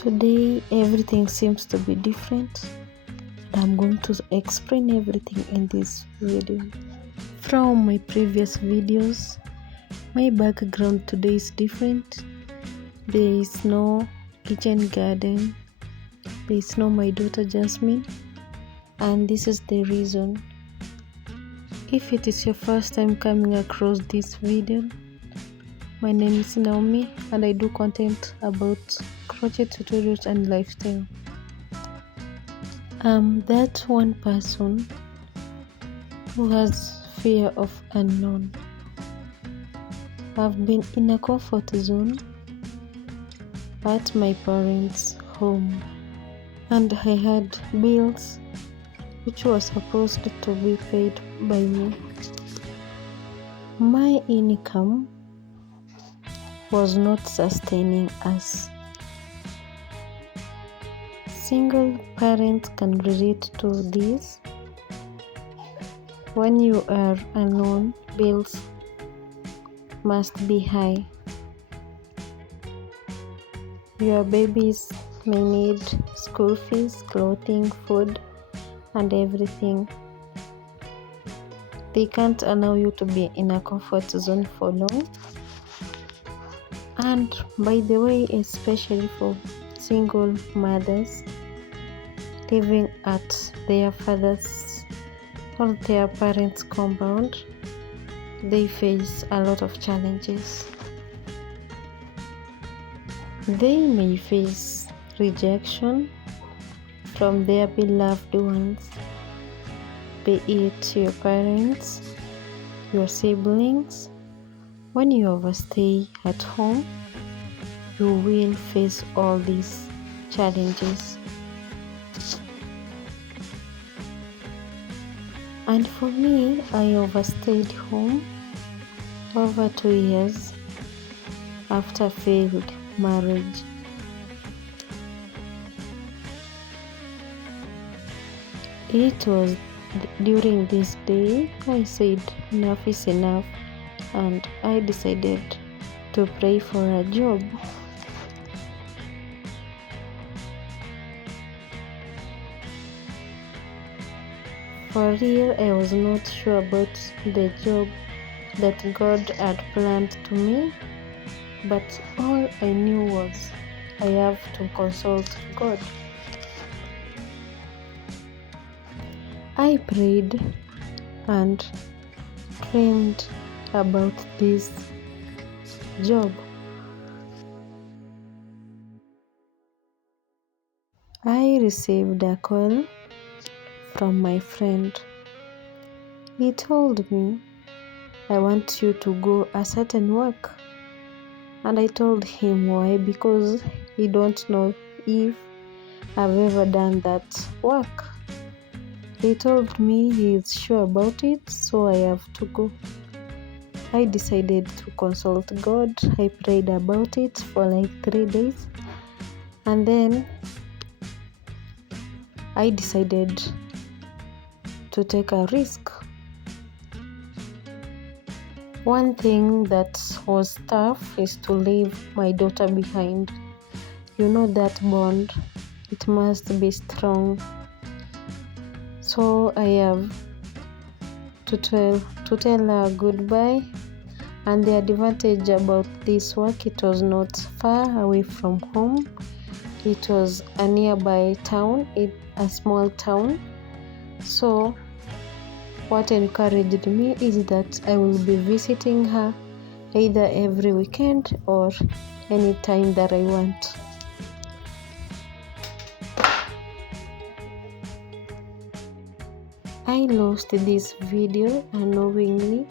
Today everything seems to be different, and I'm going to explain everything in this video. From my previous videos, my background today is different. There is no kitchen garden, there is no my daughter Jasmine, and this is the reason. If it is your first time coming across this video, my name is Naomi and I do content about crochet tutorials and lifestyle. I'm that one person who has fear of unknown. I've been in a comfort zone at my parents' home, and I had bills which was supposed to be paid by me. My income was not sustaining us. Single parents can relate to this. When you are alone, bills must be high. Your babies may need school fees, clothing, food, and everything. They can't allow you to be in a comfort zone for long. And by the way, especially for single mothers living at their father's or their parents' compound, they face a lot of challenges. They may face rejection from their beloved ones, be it your parents, your siblings. When you overstay at home, you will face all these challenges. And for me, I overstayed home over 2 years after failed marriage. It was during this day I said enough is enough, and I decided to pray for a job. For real, I was not sure about the job that God had planned to me, but all I knew was I have to consult God. I prayed and dreamed about this job. I received a call from my friend. He told me, I want you to go a certain work. And I told him why, because he don't know if I've ever done that work. He told me he is sure about it, so I have to go. I decided to consult God. I prayed about it for like 3 days, and then I decided to take a risk. One thing that was tough is to leave my daughter behind. You know that bond, it must be strong. So I have to tell her goodbye. And the advantage about this work, it was not far away from home. It was a nearby town, a small town. So what encouraged me is that I will be visiting her either every weekend or any time that I want. I lost this video unknowingly.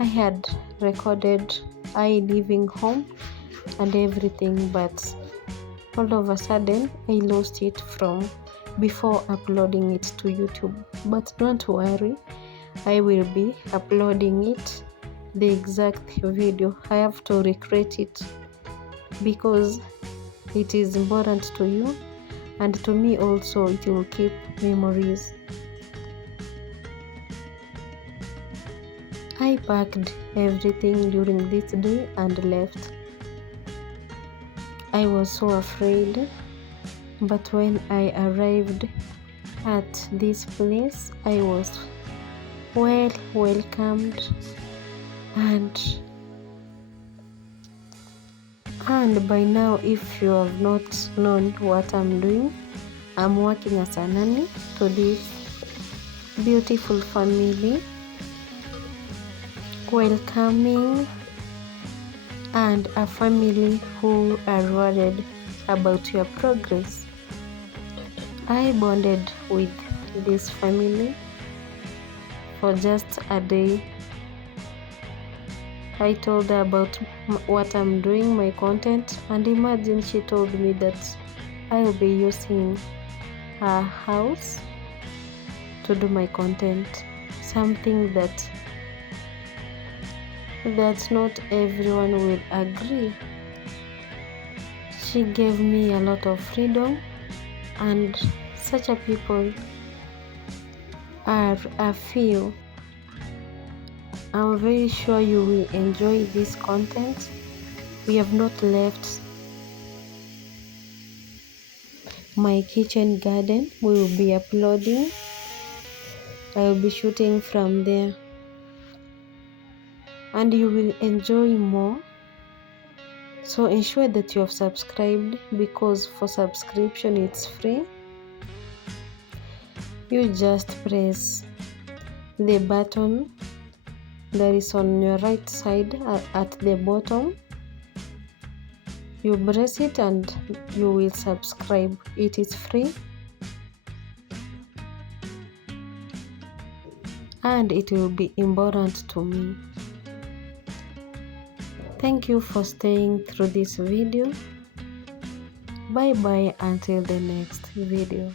I had recorded I leaving home and everything, but all of a sudden I lost it from before uploading it to YouTube. But don't worry, I will be uploading it, the exact video. I have to recreate it because it is important to you, and to me also it will keep memories. I packed everything during this day and left. I was so afraid but when I arrived at this place, I was well welcomed, and by now, if you have not known what I'm doing, I'm working as a nanny to this beautiful family, welcoming, and a family who are worried about your progress. I bonded with this family for just a day. I told her about what I'm doing, my content, and imagine she told me that I will be using her house to do my content, something that not everyone will agree. She gave me a lot of freedom, and such a people are a few. I'm very sure you will enjoy this content. We have not left my kitchen garden. We will be uploading. I will be shooting from there, and you will enjoy more. So ensure that you have subscribed, because for subscription it's free. You just press the button that is on your right side at the bottom. You press it and you will subscribe. It is free, and it will be important to me. Thank you for staying through this video. Bye bye until the next video.